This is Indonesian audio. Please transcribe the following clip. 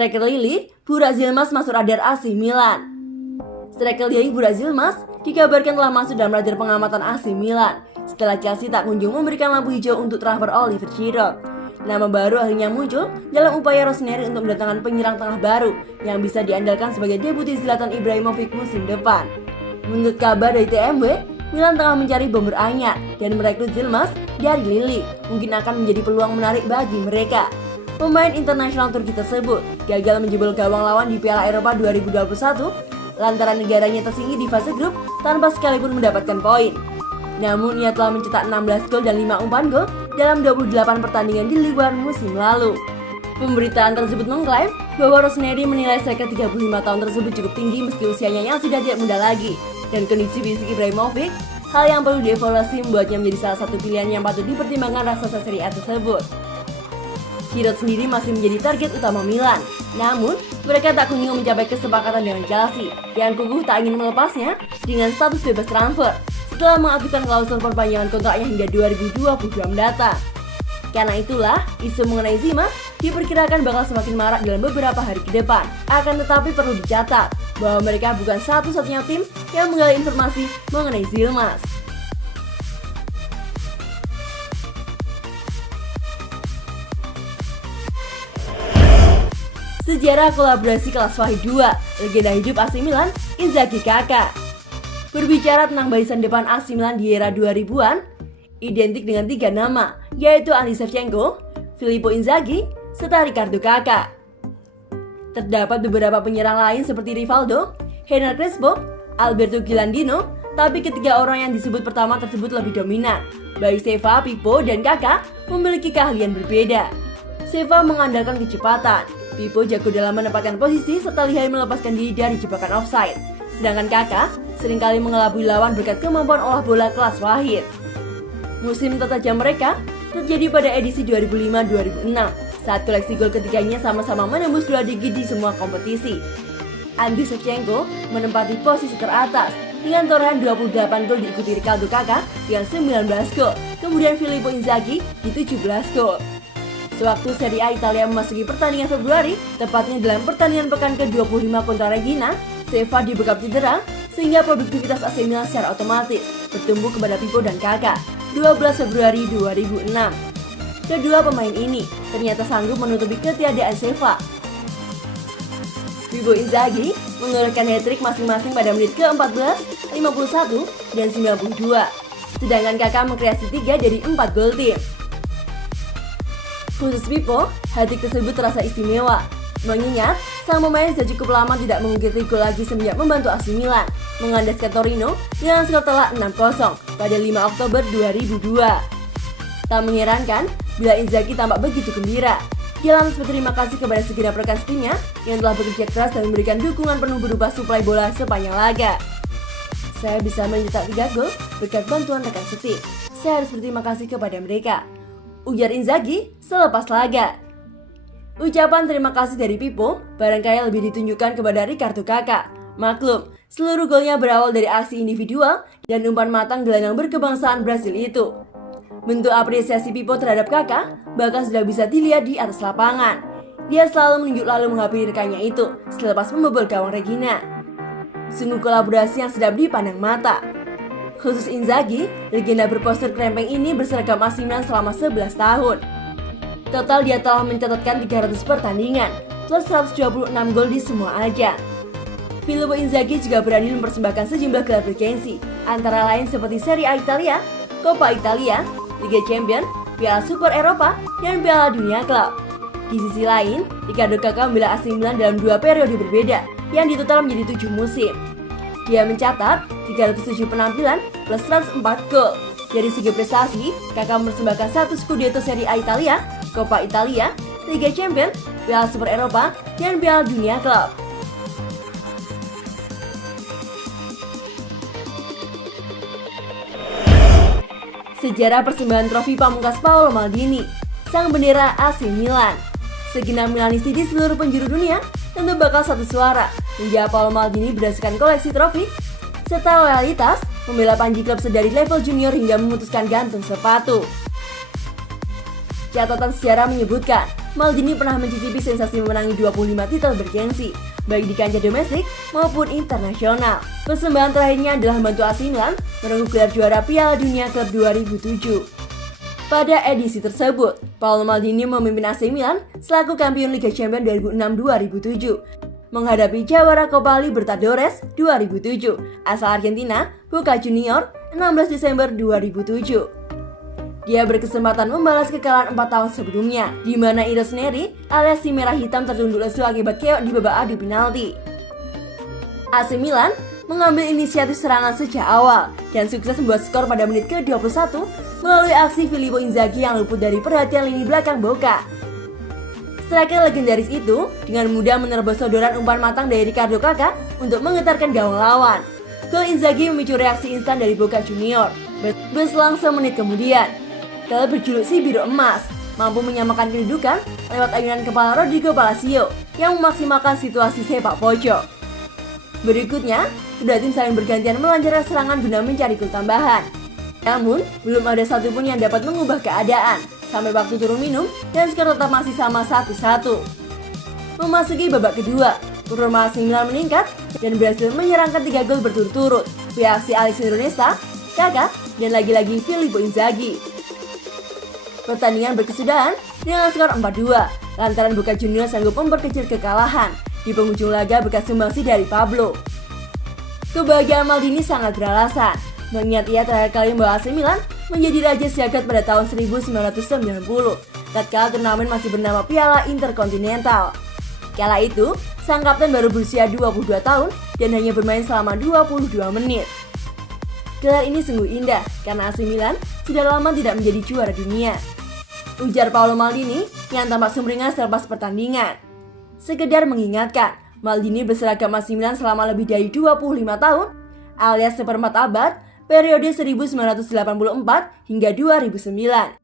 Striker Lili, Burak Yilmaz masuk radar AC Milan. Striker Lili Burak Yilmaz dikabarkan telah masuk dalam radar pengamatan AC Milan setelah Chelsea tak kunjung memberikan lampu hijau untuk transfer Oliver Giroud. Nama baru akhirnya muncul dalam upaya Rossoneri untuk mendatangkan penyerang tengah baru yang bisa diandalkan sebagai debuti Zlatan Ibrahimovic musim depan. Menurut kabar dari TMW, Milan tengah mencari bomber anyar dan merekrut Yilmaz dari Lille mungkin akan menjadi peluang menarik bagi mereka. Pemain internasional Turki tersebut gagal menjebol gawang lawan di Piala Eropa 2021 lantaran negaranya tersingkir di fase grup tanpa sekalipun mendapatkan poin. Namun ia telah mencetak 16 gol dan 5 umpan gol dalam 28 pertandingan di Liga 1 musim lalu. Pemberitaan tersebut mengklaim bahwa Rossoneri menilai striker 35 tahun tersebut cukup tinggi meski usianya yang sudah tidak muda lagi dan kondisi fisik Ibrahimovic, hal yang perlu dievaluasi membuatnya menjadi salah satu pilihan yang patut dipertimbangkan raksasa Serie A tersebut. Giroud sendiri masih menjadi target utama Milan, namun mereka tak kunjung mencapai kesepakatan dengan Chelsea yang kukuh tak ingin melepasnya dengan status bebas transfer setelah mengaktifkan klausul perpanjangan kontraknya hingga 2022 mendatang. Karena itulah, isu mengenai Yilmaz diperkirakan bakal semakin marak dalam beberapa hari ke depan. Akan tetapi perlu dicatat bahwa mereka bukan satu-satunya tim yang menggali informasi mengenai Yilmaz. Sejarah kolaborasi kelas Wahid 2, legenda hidup AC Milan, Inzaghi Kakak. Berbicara tentang barisan depan AC Milan di era 2000-an, identik dengan 3 nama, yaitu Andriy Shevchenko, Filippo Inzaghi, serta Ricardo Kakak. Terdapat beberapa penyerang lain seperti Rivaldo, Hernan Crespo, Alberto Gilardino, tapi ketiga orang yang disebut pertama tersebut lebih dominan. Baik Sheva, Pippo, dan Kakak memiliki keahlian berbeda. Sheva mengandalkan kecepatan, Pippo jago dalam menempatkan posisi serta lihai melepaskan diri dari jebakan offside. Sedangkan Kakak seringkali mengelabui lawan berkat kemampuan olah bola kelas Wahid. Musim tertajam mereka terjadi pada edisi 2005-2006 saat koleksi gol ketiganya sama-sama menembus 2 digit di semua kompetisi. Andriy Shevchenko menempati posisi teratas dengan torehan 28 gol diikuti Ricardo Kakak dengan 19 gol, kemudian Filippo Inzaghi di 17 gol. Sewaktu Serie A Italia memasuki pertandingan Februari, tepatnya dalam pertandingan pekan ke-25 kontra Regina, Sheva dibekap cedera sehingga produktivitas AC Milan secara otomatis bertumbuh kepada Pippo dan Kakak. 12 Februari 2006. Kedua pemain ini ternyata sanggup menutupi ketiadaan Sheva. Filippo Inzaghi mengeluarkan hat-trick masing-masing pada menit ke-14, 51, dan 92. Sedangkan Kakak mengkreasi 3 dari 4 gol tim. Khusus Pippo, hat-trick tersebut terasa istimewa, mengingat sang pemain sudah cukup lama tidak mengukir gol lagi semenjak membantu AC Milan mengandaskan Torino dengan skor telak 6-0 pada 5 Oktober 2002. Tak mengherankan bila Inzaghi tampak begitu gembira. Dia langsung berterima kasih kepada segenap rekan timnya yang telah bekerja keras dan memberikan dukungan penuh berupa suplai bola sepanjang laga. Saya bisa mencetak 3 gol berkat bantuan rekan setim. Saya harus berterima kasih kepada mereka, ujar Inzaghi selepas laga. Ucapan terima kasih dari Pippo barangkali lebih ditunjukkan kepada Ricardo Kakak. Maklum, seluruh golnya berawal dari aksi individual dan umpan matang gelandang berkebangsaan Brasil itu. Bentuk apresiasi Pippo terhadap Kakak bahkan sudah bisa dilihat di atas lapangan. Dia selalu menunjuk lalu menghampiri rekannya itu selepas membobol gawang Regina. Sungguh kolaborasi yang sedap dipandang mata. Khusus Inzaghi, legenda berpostur krempeng ini berseragam AC Milan selama 11 tahun. Total dia telah mencatatkan 300 pertandingan, plus 126 gol di semua ajang. Filippo Inzaghi juga berani mempersembahkan sejumlah gelar bergengsi, antara lain seperti Serie A Italia, Coppa Italia, Liga Champions, Piala Super Eropa, dan Piala Dunia Klub. Di sisi lain, Ricardo Kakak membela AC Milan dalam 2 periode berbeda, yang ditotal menjadi 7 musim. Dia mencatat 307 penampilan plus 104 gol. Dari segi prestasi, Kakak mempersembahkan 1 Scudetto Serie A Italia, Coppa Italia, Liga Champions, Piala Super Eropa, dan Piala Dunia Klub. Sejarah persembahan trofi pamungkas Paolo Maldini, sang bendera AC Milan. Segenap Milanisti di seluruh penjuru dunia tentu bakal satu suara menjawab Paolo Maldini berdasarkan koleksi trofi serta loyalitas membela panji klub sedari level junior hingga memutuskan gantung sepatu. Catatan sejarah menyebutkan Maldini pernah mencicipi sensasi memenangi 25 titel bergengsi, baik di kancah domestik maupun internasional. Persembahan terakhirnya adalah membantu AC Milan merengkuh gelar juara Piala Dunia Klub 2007. Pada edisi tersebut, Paolo Maldini memimpin AC Milan selaku kampiun Liga Champions 2006-2007, menghadapi jawara Copa Libertadores 2007 asal Argentina, Boca Juniors 16 Desember 2007. Dia berkesempatan membalas kekalahan 4 tahun sebelumnya, di mana Eros Neri alias si merah hitam tertunduk lesu akibat keok di babak adu penalti. AC Milan mengambil inisiatif serangan sejak awal dan sukses membuat skor pada menit ke-21 melalui aksi Filippo Inzaghi yang luput dari perhatian lini belakang Boca. Striker legendaris itu dengan mudah menerobos sodoran umpan matang dari Ricardo Kakak untuk menggetarkan gawang lawan. Gol Inzaghi memicu reaksi instan dari Boca Juniors. Berselang semenit kemudian, klub berjuluk si Biru Emas mampu menyamakan kedudukan lewat ayunan kepala Rodrigo Palacio yang memaksimalkan situasi sepak pojok. Berikutnya, kedua tim saling bergantian melancarkan serangan guna mencari gol tambahan. Namun, belum ada satupun yang dapat mengubah keadaan sampai waktu turun minum dan skor tetap masih sama 1-1. Memasuki babak kedua, performa AC Milan meningkat dan berhasil menyerangkan 3 gol berturut-turut via aksi Alexandro Nesta, Kakak, dan lagi-lagi Filippo Inzaghi. Pertandingan berkesudahan dengan skor 4-2 lantaran Boca Juniors sanggup memperkecil kekalahan di penghujung laga bekas sumbangsi dari Pablo. Kebahagiaan Maldini sangat beralasan, mengingat ia terakhir kali membawa AC Milan menjadi raja jagat pada tahun 1990 tatkala turnamen masih bernama Piala Intercontinental. Kala itu, sang kapten baru berusia 22 tahun dan hanya bermain selama 22 menit. Gelar ini sungguh indah karena AC Milan sudah lama tidak menjadi juara dunia, ujar Paolo Maldini yang tampak sumringah selepas pertandingan. Sekedar mengingatkan, Maldini berseragam AC Milan selama lebih dari 25 tahun alias seperempat abad periode 1984 hingga 2009.